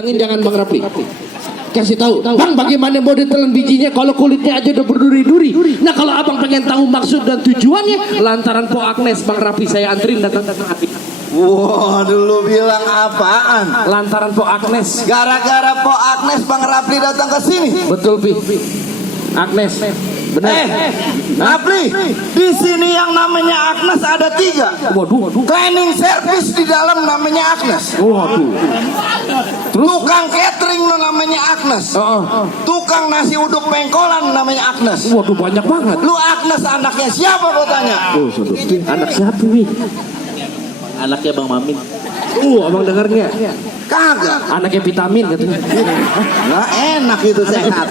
Jangan Bang Rapli. Kasih tahu, Bang, bagaimana model telan bijinya kalau kulitnya aja udah berduri-duri. Nah, kalau abang pengen tahu maksud dan tujuannya, lantaran Po Agnes, Bang Rapli saya anterin datang. Wah, dulu bilang apaan? Lantaran Po Agnes. Gara-gara Po Agnes Bang Rapli datang ke sini. Betul, Pi. Agnes. Benar. Rapli, di sini yang namanya Agnes ada 3. Waduh. Cleaning service di dalam namanya Agnes. Waduh. Tukang catering namanya Agnes. Tukang nasi uduk pengkolan namanya Agnes. Waduh, banyak banget. Lu Agnes anaknya siapa gua tanya? Oh, anak siapa, Pi? Anaknya Bang Mamin. Abang dengarnya. Kagak. Anaknya vitamin katanya. Nggak enak itu sehat.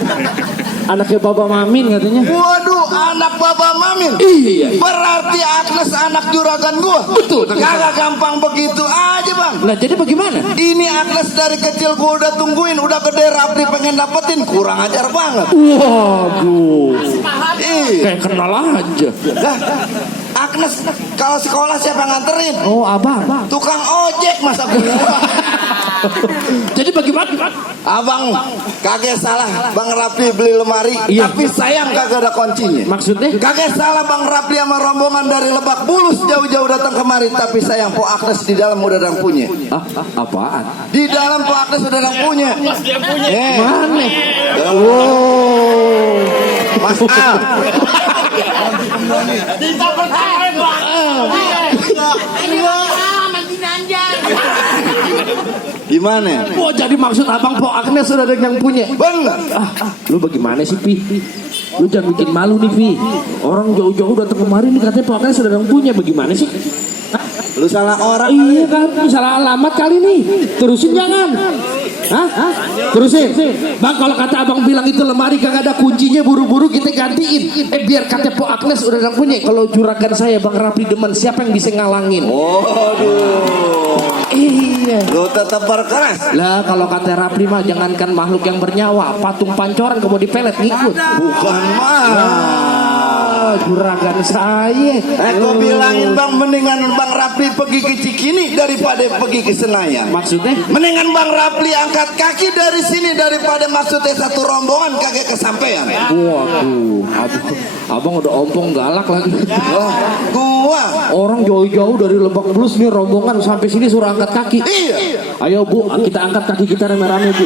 Anaknya Bapak Mamin katanya. Waduh, anak Bapak Mamin. Iya. Berarti Agnes anak juragan gua. Betul. Kagak gampang begitu aja, Bang. Lah jadi bagaimana? Ini Agnes dari kecil gua udah tungguin, udah gede Rapli pengen dapetin, kurang ajar banget. Waduh. Ih, Kayak kenal aja. lah, Agnes kalau sekolah siapa nganterin? Oh, abang. Tukang ojek masa gua. Jadi bagaimana? Abang kagak salah Bang Rapli beli lemari, Iya. tapi sayang kagak ada kuncinya. Maksudnya? Kagak salah Bang Rapli sama rombongan dari Lebak Bulus jauh-jauh datang kemari, tapi sayang Po Agnes di dalam udah ada yang punya. Apaan? Di dalam Po Agnes udah ada yang punya. Mana? Wow. Mas Al. Gimana? Oh, jadi maksud abang Po Agnes sudah ada yang punya. Bener. Lu bagaimana sih, Pi? Lu jangan bikin malu nih, Pi. Orang jauh-jauh datang kemari nih katanya Po Agnes sudah ada yang punya. Bagaimana sih? Lu salah orang. Iya kan, salah alamat kali nih. Terusin jangan. Hah? Terusin. Bang, kalau kata abang bilang itu lemari kagak ada kuncinya, buru-buru kita gantiin. Biar kata Po Agnes udah ada yang punya. Kalau juragan saya Bang Rapli demen, siapa yang bisa ngalangin? Waduh. Iya. Lu tetap berkeras. Lah kalau kata Rapli mah jangankan makhluk yang bernyawa, patung pancoran kamu dipelet ngikut. Bukan mah. Juragan saya. Gua bilangin Bang, mendingan Bang Rapli pergi ke Cikini daripada pergi ke Senayan. Maksudnya? Mendingan Bang Rapli angkat kaki dari sini daripada maksudnya satu rombongan kagak kesampaian. Waduh, abang udah ompong galak lagi. Gua Orang jauh-jauh dari Lebak Bulus nih rombongan sampai sini suruh angkat kaki. iya. Ayo Bu, kita angkat kaki kita rame-rame Bu.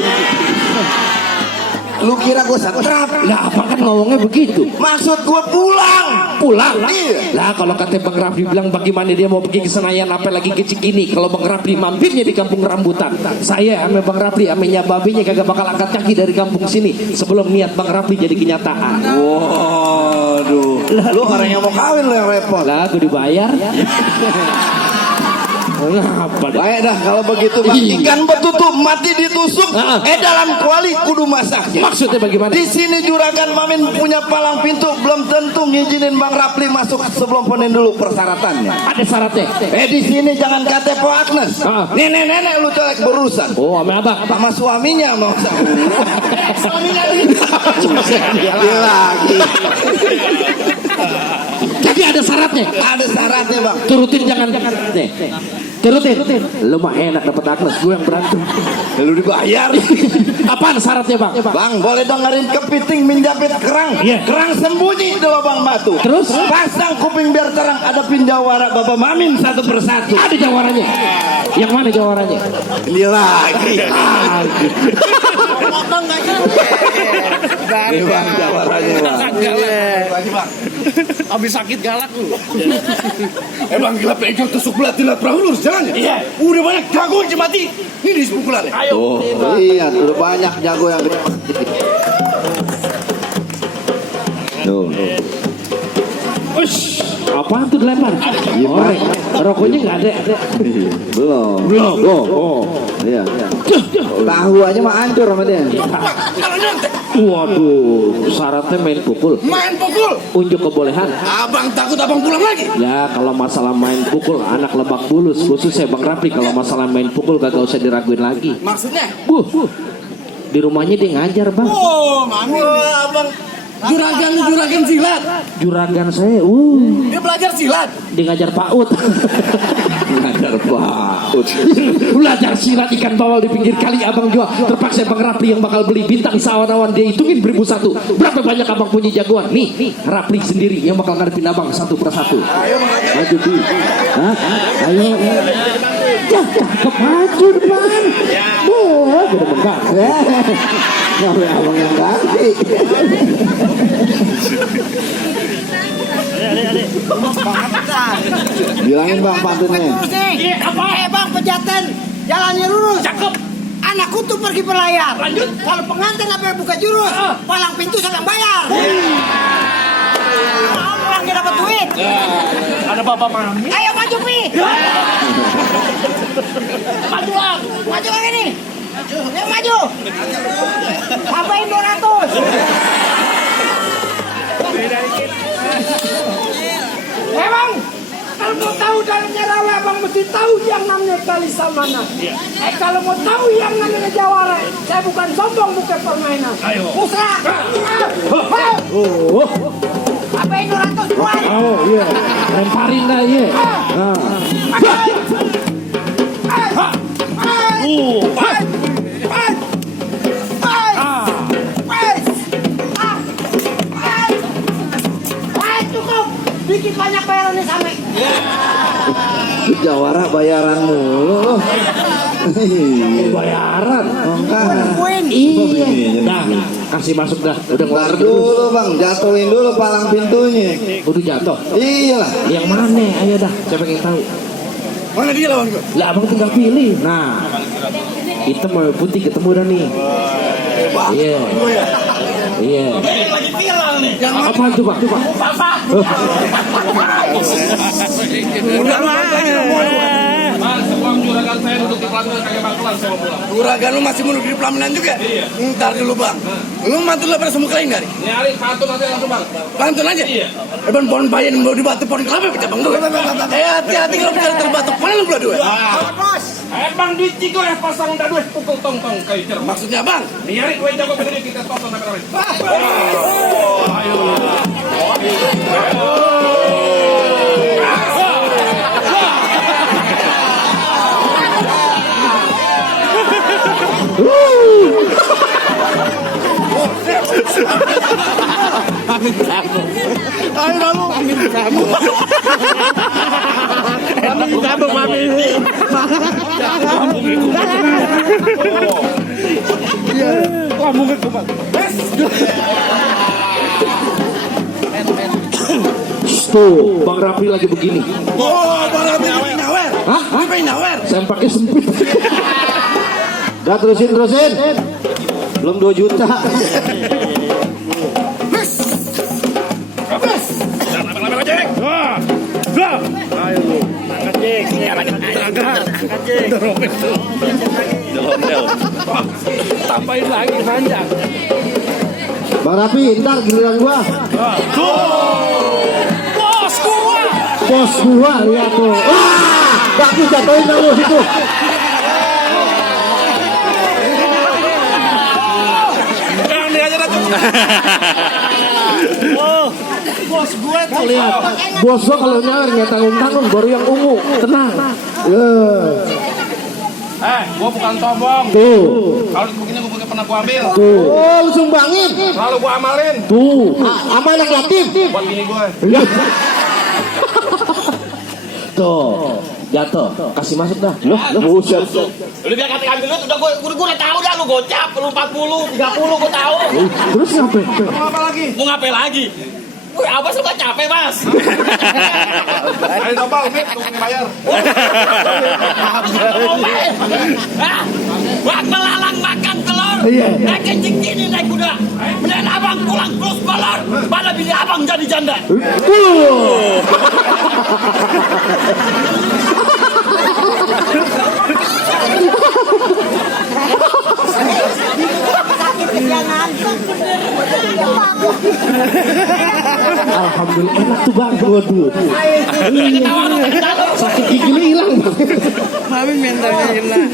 Lu kira gua satrap? Lah abang kan ngomongnya begitu. Maksud gua pulang. Pulang. Iya. Lah kalau kata Bang Rapli bilang bagaimana dia mau pergi ke Senayan apalagi ke Cikini. Kalau Bang Rapli mampirnya di kampung rambutan. Saya sama Bang Rapli sama Nyababinya kagak bakal angkat kaki dari kampung sini sebelum niat Bang Rapli jadi kenyataan. Waduh. Lu orang yang mau kawin lu yang repot. Lah aku dibayar. Ngapa dah? Baik dah kalau begitu Bang. Iya. Ikan betutu mati ditusuk. Dalam kuali kudu masaknya. Maksudnya bagaimana? Di sini juragan Mamin punya palang pintu, belum tentu ngizinin Bang Rapli masuk sebelum penuhin dulu persyaratannya. Ada syaratnya. Di sini jangan kata Po Agnes. Nenek-nenek lu colek berurusan. Oh, sama abang. Sama suaminya mau suaminya lagi. Tapi ada syaratnya. Ada syaratnya Bang. Turutin jangan nih. Turutin. Lu mah enak dapat Agnes, gue yang berantem. Lu dibayar. Apaan syaratnya Bang? Bang, boleh dengerin kepiting menjepit kerang. Iya. Kerang sembunyi di lubang batu. Terus? Pasang kuping biar terang. Ada jawara Bapak Mamin satu persatu. Ada jawarannya. Yang mana jawarannya? Ini lagi. Ini Bang jawarannya Bang. Habis sakit galak lu. Emang gelap ejor tusuk belat di perahu lurus jalannya? Iya. Udah banyak jago yang mati. Ini di pukulannya. Ayo. Oh, lihat udah banyak jago yang gede. Tuh. Ush, apaan tuh dilempar? Orek. Rokoknya nggak ada. Belum. Oh. Iya. Tahu aja mah hancur sama dia. Waduh, syaratnya main pukul. Main pukul. Unjuk kebolehan. Abang takut abang pulang lagi. Ya kalau masalah main pukul anak Lebak Bulus khususnya Bang Rapli kalau masalah main pukul kagak usah diraguin lagi. Maksudnya? Di rumahnya dia ngajar Bang. Oh, Mamin. Abang juragan silat. Juragan saya, Dia belajar silat. dia ngajar PAUD. Ngajar terbaut. Belajar silat ikan bawal di pinggir kali abang jual. Terpaksa Bang Rapli yang bakal beli bintang sawan-awan, dia hitungin 1001. Berapa banyak abang punya jagoan? Nih, Rapli sendiri yang bakal ngadepin abang satu persatu. Maju Bi. Hah? Ayo. Ya, cakep, maju depan. Wah, udah bengkak. Ngapain abang yang ganti? Bilangin bang pantunnya. Bang pejaten, jalannya lurus. Cakep. Anak kutu pergi berlayar. Lanjut. Kalau pengantin apa buka jurus, palang pintu sedang bayar. Orang yang dapat duit. Ada bapak mami. Ayo maju Pi. Maju bang. Maju lagi nih. Ayo maju. Tambahin 200. Emang kalau mau tahu dalamnya rawa, abang mesti tahu yang namanya Kalisa mana. Kalau mau tahu yang namanya Jawara, saya bukan sombong, bukan permainan. Ayo. Musrah. Apa ini 200 kuat? Oh iya, lemparin dah iya. Cukup. Bikin banyak bayaran nih sampai. Jawara bayaran mulu. Bayaran. Poin. Iya. Dah, kasih masuk dah. Udah Ntar ngeluarin dulu bang, jatuhin dulu palang pintunya. Udah jatuh. Iyalah. Yang mana? Ayo dah, siapa yang tahu? Mana dia lawan gua? Lah abang tinggal pilih. Nah, hitam sama putih ketemu dah nih. Iya. Iya. Lagi viral nih. Apaan coba? Uang juragan saya duduk di pelaminan kagak bakalan saya mau pulang. Juragan lu masih mau duduk di pelaminan juga? Iya. Ntar dulu bang. Lu mantu lu pada semua kelain dari? Nyari pantun nanti langsung bang. Pantun aja? Iya. Ban pohon bayan mau dibatu pohon kelapa pecah bang dulu. Hati-hati kalau bicara terbatu. Mana lu berdua dua? Bos. Bang di cigo pasang dadu pukul tong-tong kayu cerah. Maksudnya bang? Nyari kue jago begini kita tonton sampai Tuh, Bang Rapli lagi begini. Oh, bang Rabi nyawer. Hah? Apa yang nyawer? Saya pakai sempit. Udah terusin. Belum 2 juta. tambahin lagi panjang. Bang Rapi, ntar giliran gua. Bos gua lihat tuh. Wah, bagus jatuhin dulu situ. Bos gue tuh Lihat, bos gua kalau nyawer nggak tanggung-tanggung, baru yang ungu. Tenang. Gua bukan sombong. Tuh, Kalau begini gua pernah gua ambil. tuh, Oh, lu sumbangin. Lalu gua amalin. tuh. Sama anak yatim. Buat bini gue. Tuh, jatuh. Kasih masuk dah. Buset. Lu biar kata ambil duit udah gua udah tahu dah lu gocap lu 40, 30 gua tahu. Terus ngapain? Mau apa lagi? Mau ngapain lagi? Wih, apa suka capek, Mas? Ayo dobal, Mik, tunggu bayar. Wah, melalang makan telur. Naik kencing gini naik kuda. Beneran abang pulang plus balor. Pada bini abang jadi janda. Alhamdulillah enak tuh Bang. Waduh. Sakit giginya hilang. Mami mentalnya hilang.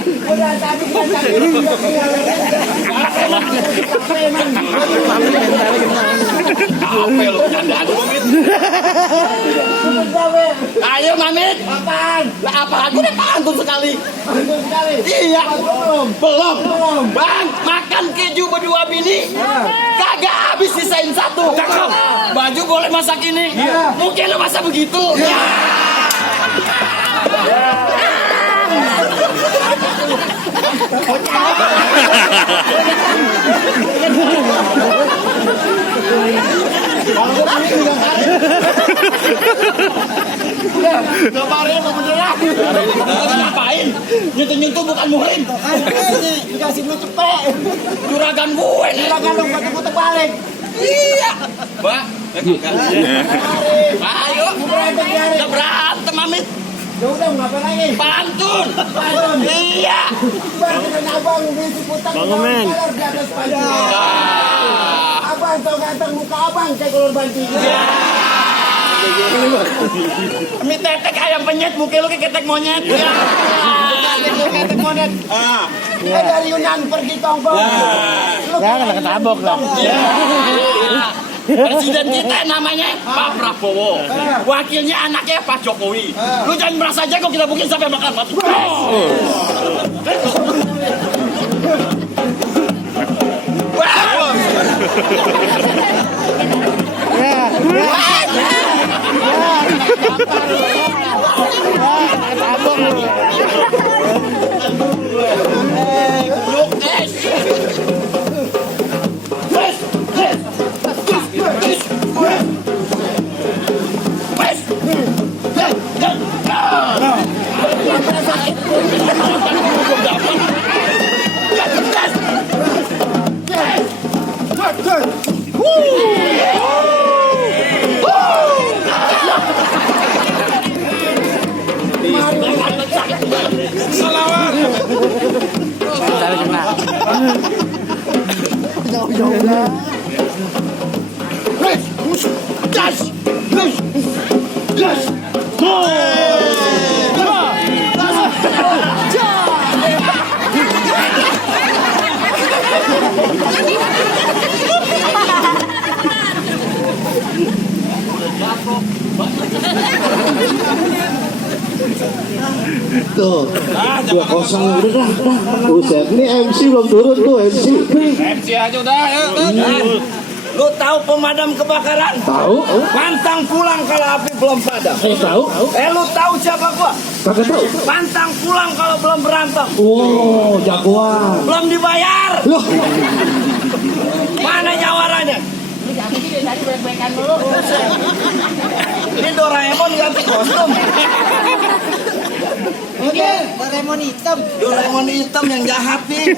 Apa lu candaan lu, Mit? Ayo, Mamit. Apaan? Lah apa? Aku udah pantun sekali. Pantun sekali. Iya. Belum. Belum. Bang, makan keju berdua bini. Kagak habis sisain satu. Cakep. Baju boleh masak ini. Mungkin lo masak begitu. Ya. Kemarin mau beneran. Ngapain? Nyentuh-nyentuh bukan muhrim. Dikasih lu cepet. Juragan gue nih. Silakan lu putar balik. Iya. Mbak. Ayo. Udah berantem, Amit. Ya udah ngapain lagi? Pantun. Iya. Bang dengan abang ngisi putar. Bang Omen. Di atas pagi. Abang tau ganteng muka abang kayak kolor banting. Mie tetek ayam penyet, muka lu kayak ketek monyet. Ketek monet. Dari Yunan pergi Tongkong. Ya kena ketabok dong. Presiden kita namanya Pak Prabowo, wakilnya anaknya Pak Jokowi. Lu jangan merasa jago, kita mungkin sampai makan mati. Tuh, 2-0 udah dah. Buset, ini MC belum turun tuh MC. MC aja udah, ya. Lu tahu pemadam kebakaran? Tahu? Pantang pulang kalau api belum padam. Tahu? Lu tahu siapa gua? Kagak tahu. Pantang pulang kalau belum berantem. Wow, jagoan. Belum dibayar. Loh, Mana nyawarannya? Ini Doraemon ganti kostum. Oke, Doraemon hitam. Doraemon hitam yang jahat nih.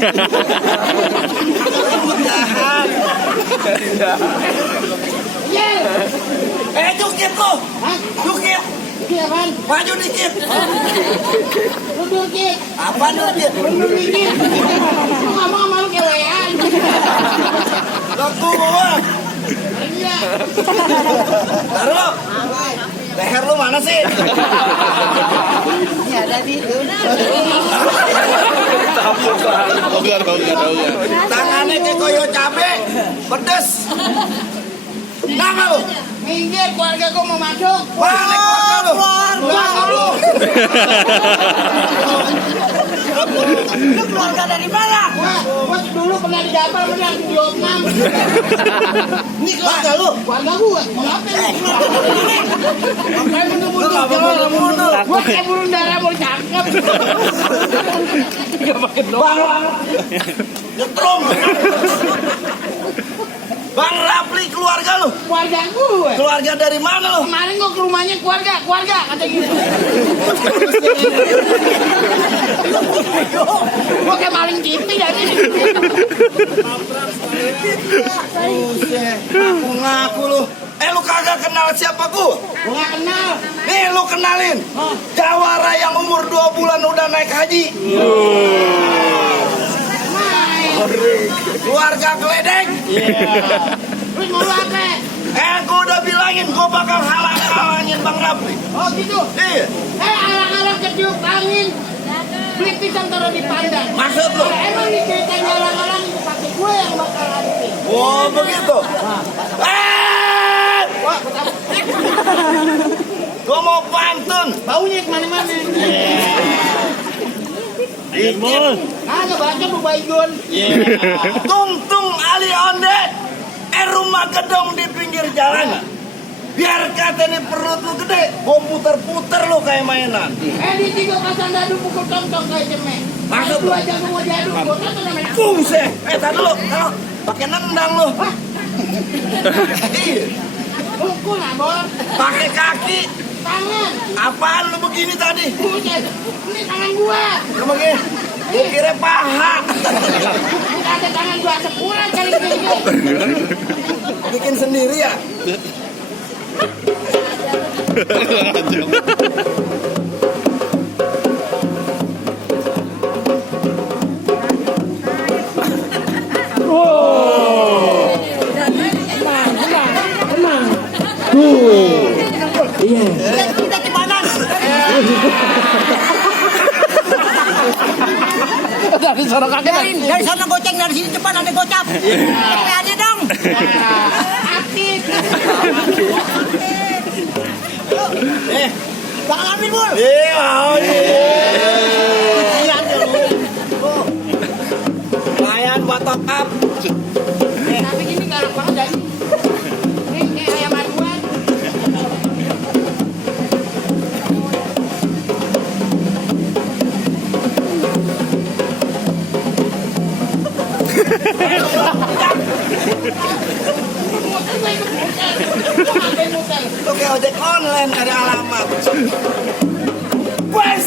Jahat. Dikit lo. Dikit. Apaan? Maju dikit. Mundur dikit. Apa dikit? Mundur dikit. Lu ngomong sama lu kewean. Laku bawa. Iya. Taruh lo. Leher lu mana sih? Iya, ada di itu. Tangannya kayak koyo cabe. Pedes. Nama lu. Minggir, keluarga gua mau masuk. Balik keluarga lu. Keluarga lu. Lu keluarga dari mana? Gua dulu pernah di Jabar, pernah di Vietnam. Ini keluarga lu. Keluarga gua. Mau ngapain? Ngapain mundur-mundur? Jangan mundur. Gua kayak burung dara mau cakep. Bang. Nyetrum. Bang Rapli keluarga lu. Keluarga gue. Keluarga dari mana lu? Kemarin gue ke rumahnya keluarga kata gitu. Gue kayak maling kipi dari ini. Aku ngaku lu. Lu kagak kenal siapa gua? Gue gak kenal. Nih lu kenalin. Jawara yang umur 2 bulan udah naik haji. Main. Keluarga geledek. Terus mau lu apa? Gua udah bilangin gua bakal halang-halangin Bang Rapli. Oh gitu. Iya. Alang-alang ketiup angin. Beli pisang taruh di pandang. Maksud lu? Emang nih ceritanya alang-alang pakai gue. Oh begitu. Gua mau pantun. Baunya kemana-mana. Kagak baca Bu Baygun. Tung ali onde. Rumah gedong di pinggir jalan. Biar kata ini perut lu gede, gua puter-puter lu kayak mainan. Di tiga pasang dadu pukul tong-tong kayak cemek. Maksud Dua jago mau jadu, gua tonton namanya. Buset, tadi lu, kalau pakai nendang lu. Iya, Pukul lah, Bor. pakai kaki. Tangan. Apaan lu begini tadi? Buset. Ini tangan gua. Lu begini? Gua kira paha. Udah ada tangan gua sepulan kali ini. Bikin sendiri ya? Iya. Kita gimana? Dari sana kaget. Dari sana goceng, dari sini cepat ada gocap. Ada dong. Aktif. Bang Amin, Bul. Iya, lumayan buat top up. Tapi gini galak banget dari. Ini ayam aduan. Lu kayak ojek online ada alamat. Wes,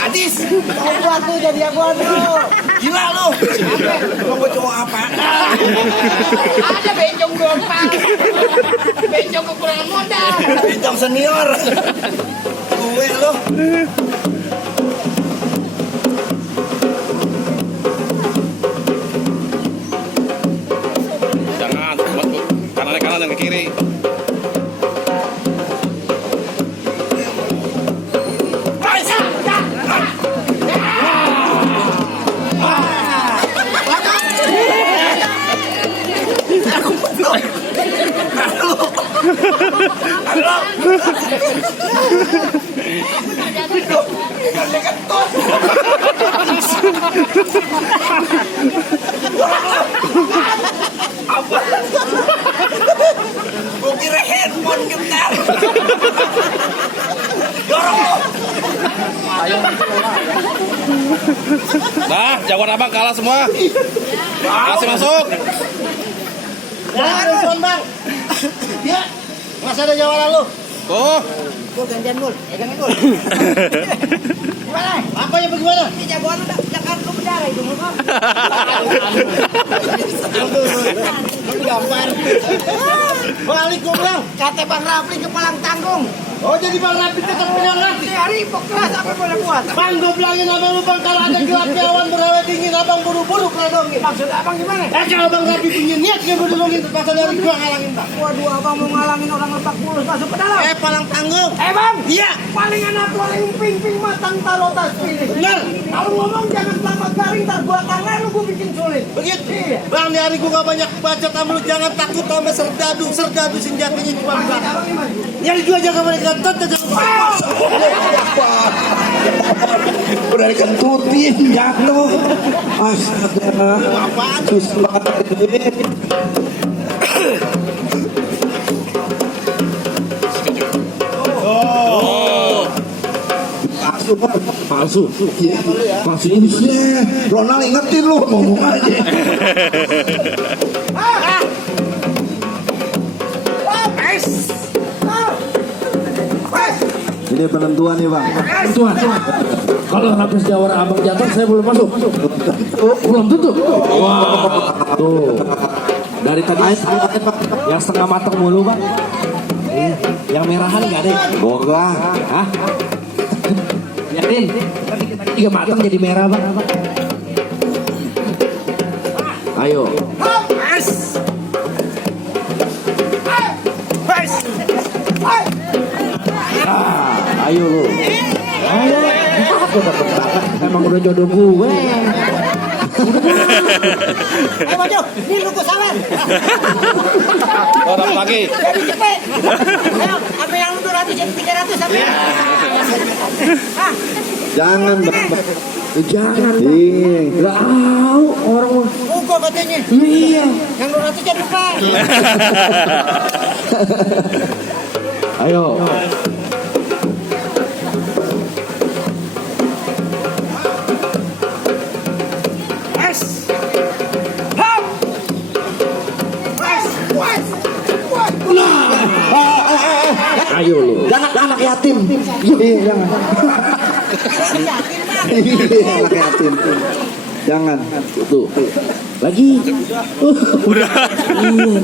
Adis, Gua tuh jadi abuan lu. gila lu. Lu mau cowok apa? Ada bencong dompet. Bencong kekurangan modal. Bintang senior. Gue lu. Jangan, kanan dan ke kiri. Gue kira handphone getar. Dorong lu. Nah, jagoan abang kalah semua. Kasih masuk. Jangan Bang. Ya. Masa ada jawara lu? Tuh. Gua gantian Bul. Pegangin Bul. Gimana? Apa ya bagaimana? Ini jagoan lu jangan lu berdarah itu Bul. Gambar. Balik gua bilang. Kata Bang Rafli kepalang tanggung. Oh jadi Bang Rapi tetap punya lagi. Hari pokras apa boleh buat? Bang gue bilangin abang lu Bang kalau ada gelapnya awan berhawa dingin abang buru-buru keladongin. Maksud abang gimana? Kalau Bang Rapi punya niat dia berdolongin terpaksa dari gua ngalangin Bang. Waduh abang mau ngalangin orang lebak bulus masuk ke dalam. Palang tanggung. Bang. Iya. Paling enak paling ping-ping matang taruh tas pilih. Benar. Kalau ngomong jangan selamat garing tar gua tangan lu gua bikin sulit. Begitu. Iya. Bang di hari gua gak banyak baca tamu lu jangan takut sama serdadu senjatanya cuma Bang. Abang gimana? Nyari gua jaga mereka tetap Udah dikentutin jatuh. Astaga. Susah banget. Palsu. Palsunya di sini. Ronald ingetin lu ngomong aja. Ini penentuan nih Bang. Penentuan. Kalau habis jawara abang jatuh saya belum masuk. Belum tentu. Wah. Tuh. Dari tadi yang setengah matang mulu Bang. Yang merahan nggak ada? Boga. Hah? Yakin? Tiga matang jadi merah Bang. Ayo. Ah. Ayo lu. Ayo. Aku dapat banget. Emang udah jodoh gue. Ayo maju, ini lu ke sawan. Orang lagi. Jadi cepet. Ayo, apa yang 200 jadi 300 sampai. Ah, Jangan, Jangan. Iya. Gak tahu orang. Ugo katanya. Iya. Yang 200 jadi 4. Ayo. Ayo lu. Jangan anak yatim. Iya, jangan. Iya, anak yatim. Jangan. Tuh. Lagi. Udah.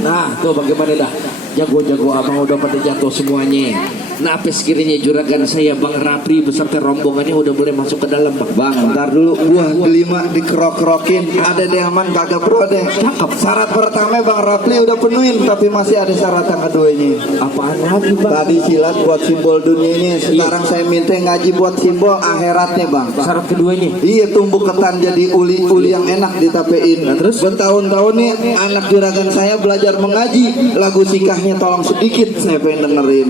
Nah, tuh bagaimana dah? Jago-jago abang udah pada jatuh semuanya. Nah, sekiranya juragan saya Bang Rapli beserta rombongannya udah boleh masuk ke dalam, Bang. Bang, ntar dulu buah delima dikerok-kerokin. Ada deh aman kagak pro deh. Cakep. Syarat pertama Bang Rapli udah penuhin, tapi masih ada syarat yang keduanya. Apaan lagi, Bang? Tadi silat buat simbol dunianya, sekarang saya minta ngaji buat simbol akhiratnya, Bang. Syarat keduanya. Iya, tumbuh ketan jadi uli-uli yang enak ditapein. Nah, terus bertahun-tahun nih anak juragan saya belajar mengaji. Lagu sikahnya tolong sedikit saya pengen dengerin.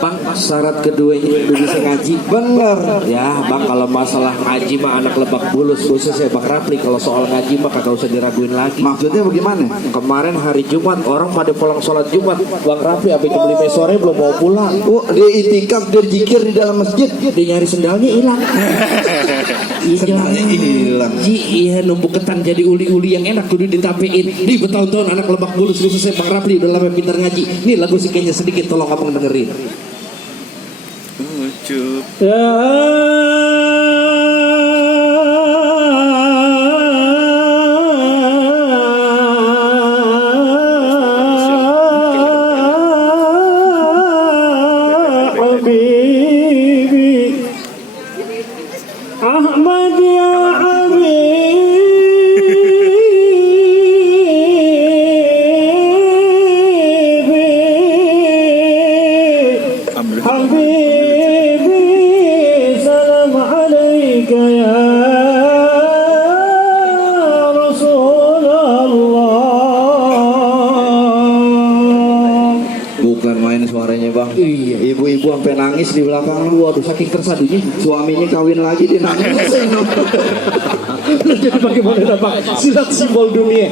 Bang, syarat keduanya udah bisa ngaji. Bener. Ya, Bang, kalau masalah ngaji mah anak Lebak Bulus khusus saya Bang Rapli. Kalau soal ngaji mah kagak usah diraguin lagi. Maksudnya bagaimana? Kemarin hari Jumat orang pada pulang sholat Jumat. Bang Rapli abis jam 5 sore belum mau pulang. Oh, dia itikaf, dia zikir di dalam masjid. Dia nyari sendalnya hilang. Sendalnya hilang. Iya, numpuk ketan jadi uli-uli yang enak kudu ditapein. Di bertahun-tahun anak Lebak Bulus khusus saya Bang Rapli udah lama pintar ngaji. Nih lagu sikahnya sedikit, tolong abang dengerin. Ahmad ya Habibi, salam alaika ya Rasulullah. Bukan main suaranya, Bang. Iya. Ibu-ibu sampai nangis di belakang. Waduh, saking tersadunya. Suaminya kawin lagi, dia nangis. Jadi bagaimana Bang? Silat simbol dunia.